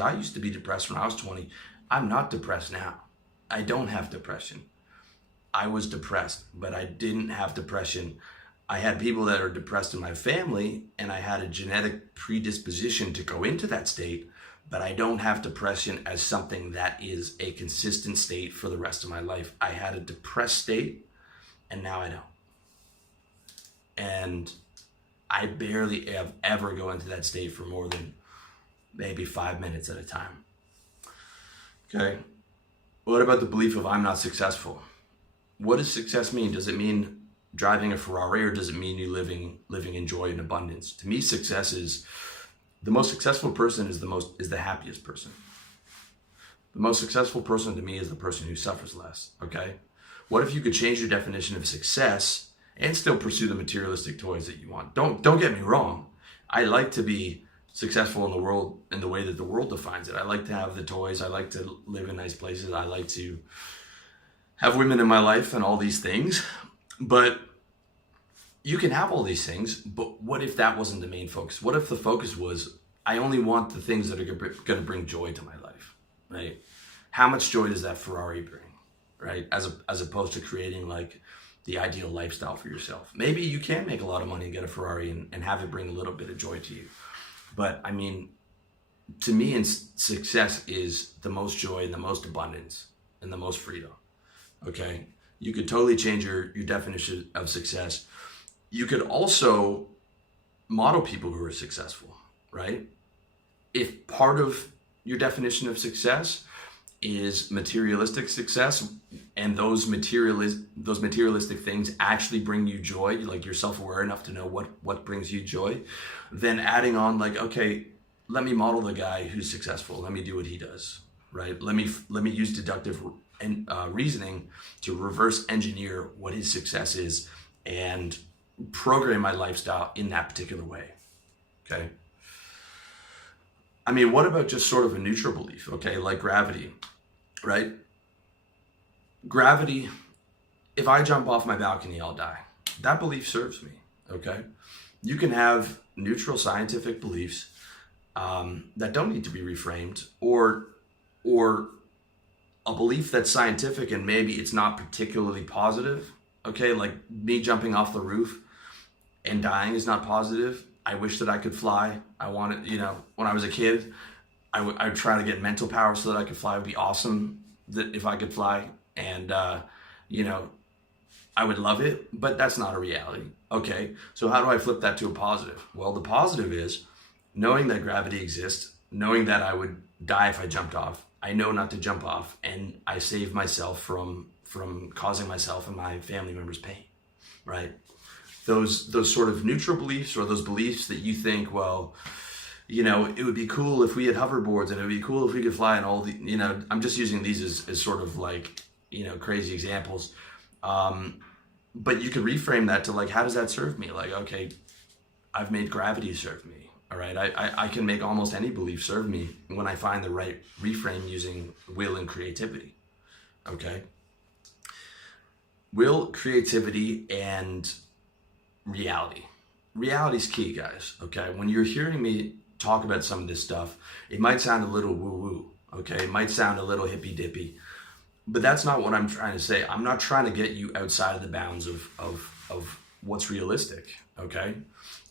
I used to be depressed when I was 20. I'm not depressed now. I don't have depression. I was depressed, but I didn't have depression. I had people that are depressed in my family, and I had a genetic predisposition to go into that state, but I don't have depression as something that is a consistent state for the rest of my life. I had a depressed state, and now I don't. And I barely ever go into that state for more than maybe 5 minutes at a time. Okay. What about the belief of I'm not successful? What does success mean? Does it mean driving a Ferrari, or does it mean you living in joy and abundance? To me, success is the most successful person is the happiest person. The most successful person to me is the person who suffers less. Okay. What if you could change your definition of success and still pursue the materialistic toys that you want? Don't get me wrong. I like to be successful in the world in the way that the world defines it. I like to have the toys. I like to live in nice places. I like to have women in my life and all these things. But you can have all these things, but what if that wasn't the main focus? What if the focus was, I only want the things that are going to bring joy to my life, right? How much joy does that Ferrari bring, right? As opposed to creating like the ideal lifestyle for yourself. Maybe you can make a lot of money and get a Ferrari and have it bring a little bit of joy to you. But I mean, to me, success is the most joy and the most abundance and the most freedom. Okay. You could totally change your definition of success. You could also model people who are successful, right? If part of your definition of success is materialistic success, and those materialistic things actually bring you joy, like you're self-aware enough to know what brings you joy, then adding on like, okay, let me model the guy who's successful. Let me do what he does, right? Let me use deductive reasoning to reverse engineer what his success is and program my lifestyle in that particular way. Okay. I mean, what about just sort of a neutral belief? Okay. Like gravity, right? Gravity, if I jump off my balcony, I'll die. That belief serves me. Okay. You can have neutral scientific beliefs that don't need to be reframed, or a belief that's scientific and maybe it's not particularly positive. Okay, like me jumping off the roof and dying is not positive. I wish that I could fly. I wanted, when I was a kid, I would try to get mental power so that I could fly. It would be awesome that if I could fly, and I would love it, but that's not a reality. Okay, so how do I flip that to a positive? Well, the positive is knowing that gravity exists, knowing that I would die if I jumped off. I know not to jump off, and I save myself from causing myself and my family members pain, right? Those sort of neutral beliefs, or those beliefs that you think, well, it would be cool if we had hoverboards, and it would be cool if we could fly, and all the, I'm just using these as sort of like, crazy examples. But you could reframe that to like, how does that serve me? Like, okay, I've made gravity serve me. All right, I can make almost any belief serve me when I find the right reframe using will and creativity. Okay. Will, creativity, and reality. Reality's key, guys. Okay. When you're hearing me talk about some of this stuff, it might sound a little woo-woo. Okay. It might sound a little hippy-dippy, but that's not what I'm trying to say. I'm not trying to get you outside of the bounds of what's realistic. Okay.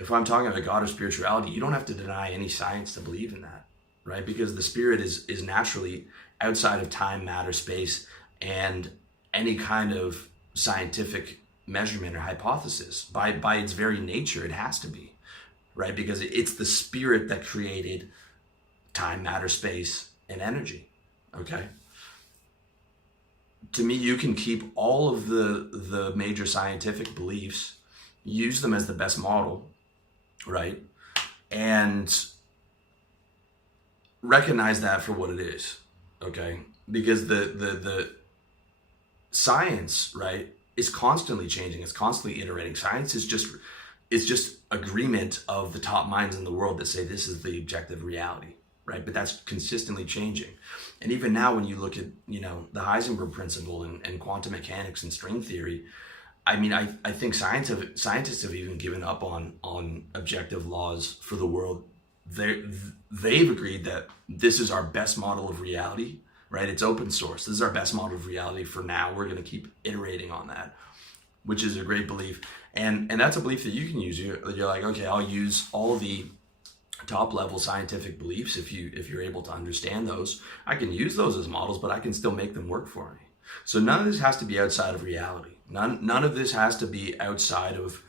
If I'm talking about God or spirituality, you don't have to deny any science to believe in that, right? Because the spirit is naturally outside of time, matter, space, and any kind of scientific measurement or hypothesis. By its very nature, it has to be, right? Because it's the spirit that created time, matter, space, and energy, okay? To me, you can keep all of the major scientific beliefs, use them as the best model, right? And recognize that for what it is, okay? Because the science, right, is constantly changing. It's constantly iterating. Science is just agreement of the top minds in the world that say this is the objective reality, right? But that's consistently changing. And even now, when you look at, the Heisenberg principle and quantum mechanics and string theory, I mean, I think scientists have even given up on objective laws for the world they've agreed that this is our best model of reality, right? It's open source. This is our best model of reality for now. We're going to keep iterating on that, which is a great belief. And that's a belief that you can use. You're like, okay, I'll use all the top level scientific beliefs. If you're able to understand those, I can use those as models, but I can still make them work for me. So none of this has to be outside of reality. None of this has to be outside of,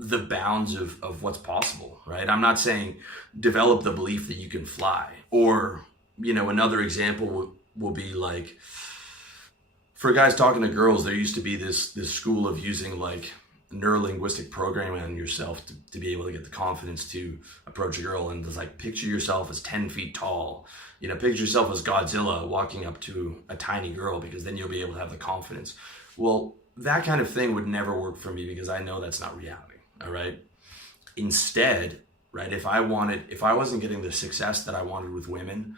the bounds of what's possible, right? I'm not saying develop the belief that you can fly, or, another example will be like, for guys talking to girls, there used to be this school of using like neurolinguistic programming on yourself to be able to get the confidence to approach a girl, and just like picture yourself as 10 feet tall, picture yourself as Godzilla walking up to a tiny girl, because then you'll be able to have the confidence. Well, that kind of thing would never work for me, because I know that's not reality. All right. Instead, right, if I wasn't getting the success that I wanted with women,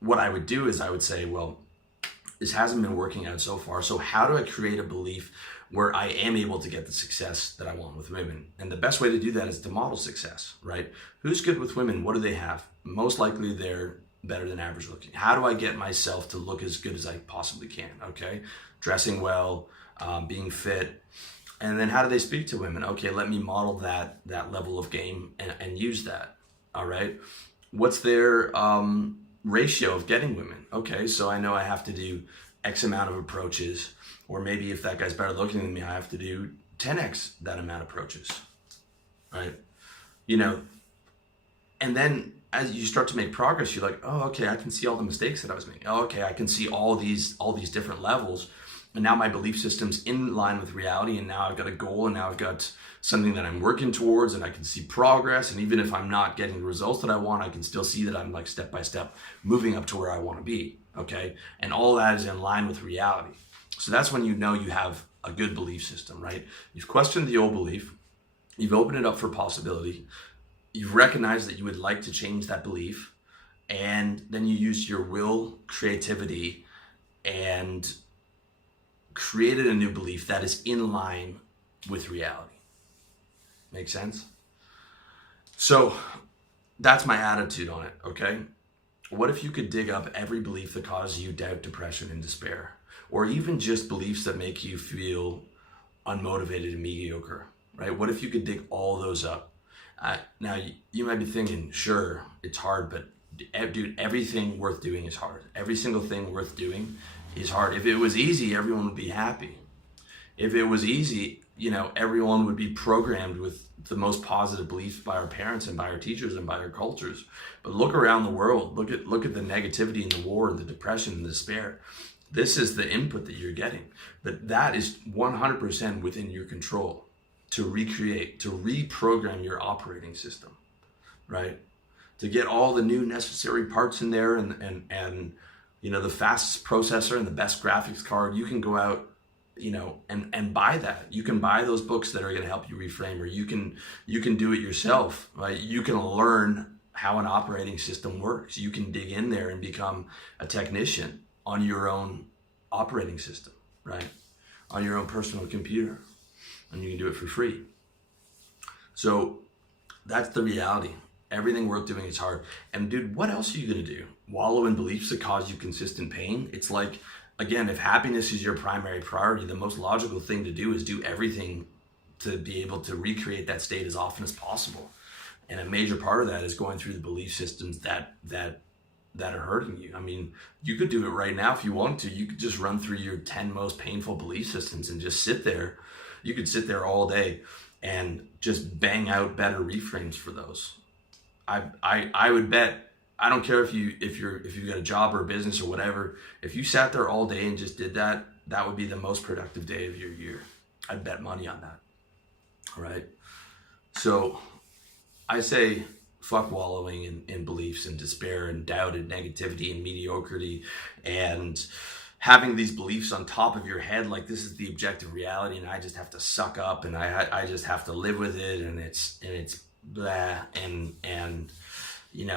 what I would do is I would say, well, this hasn't been working out so far. So how do I create a belief where I am able to get the success that I want with women? And the best way to do that is to model success, right? Who's good with women? What do they have? Most likely they're better than average looking. How do I get myself to look as good as I possibly can? Okay. Dressing well, being fit. And then how do they speak to women? Okay, let me model that level of game and use that. All right. What's their ratio of getting women? Okay, so I know I have to do X amount of approaches, or maybe if that guy's better looking than me, I have to do 10X that amount of approaches, right? And then as you start to make progress, you're like, oh, okay, I can see all the mistakes that I was making. Oh, okay, I can see all these different levels. And now my belief system's in line with reality, and now I've got a goal, and now I've got something that I'm working towards, and I can see progress. And even if I'm not getting the results that I want, I can still see that I'm like step by step moving up to where I want to be, okay? And all that is in line with reality. So that's when you know you have a good belief system, right? You've questioned the old belief, you've opened it up for possibility, you've recognized that you would like to change that belief, and then you use your will, creativity, and created a new belief that is in line with reality. Make sense? So that's my attitude on it, okay? What if you could dig up every belief that causes you doubt, depression, and despair? Or even just beliefs that make you feel unmotivated and mediocre, right? What if you could dig all those up? Now, you might be thinking, sure, it's hard, but dude, everything worth doing is hard. Every single thing worth doing is hard. If it was easy, everyone would be happy. If it was easy, everyone would be programmed with the most positive beliefs by our parents and by our teachers and by our cultures. But look around the world. Look at the negativity and the war and the depression and the despair. This is the input that you're getting. But that is 100% within your control to recreate, to reprogram your operating system, right? To get all the new necessary parts in there and the fastest processor and the best graphics card. You can go out, and buy that. You can buy those books that are going to help you reframe, or you can do it yourself, right? You can learn how an operating system works. You can dig in there and become a technician on your own operating system, right? On your own personal computer, and you can do it for free. So that's the reality. Everything worth doing is hard. And dude, what else are you going to do? Wallow in beliefs that cause you consistent pain? It's like, again, if happiness is your primary priority, the most logical thing to do is do everything to be able to recreate that state as often as possible. And a major part of that is going through the belief systems that are hurting you. I mean, you could do it right now if you want to. You could just run through your 10 most painful belief systems and just sit there. You could sit there all day and just bang out better reframes for those. I would bet, I don't care if you've got a job or a business or whatever, if you sat there all day and just did that, that would be the most productive day of your year. I'd bet money on that. All right. So I say fuck wallowing in beliefs and despair and doubt and negativity and mediocrity and having these beliefs on top of your head like this is the objective reality and I just have to suck up and I just have to live with it and it's blah and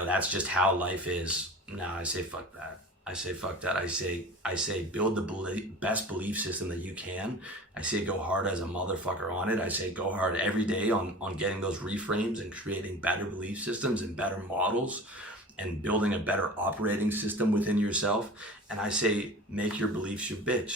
that's just how life is. No, I say fuck that. I say, fuck that. I say, build the best belief system that you can. I say, go hard as a motherfucker on it. I say, go hard every day on getting those reframes and creating better belief systems and better models and building a better operating system within yourself. And I say, make your beliefs your bitch.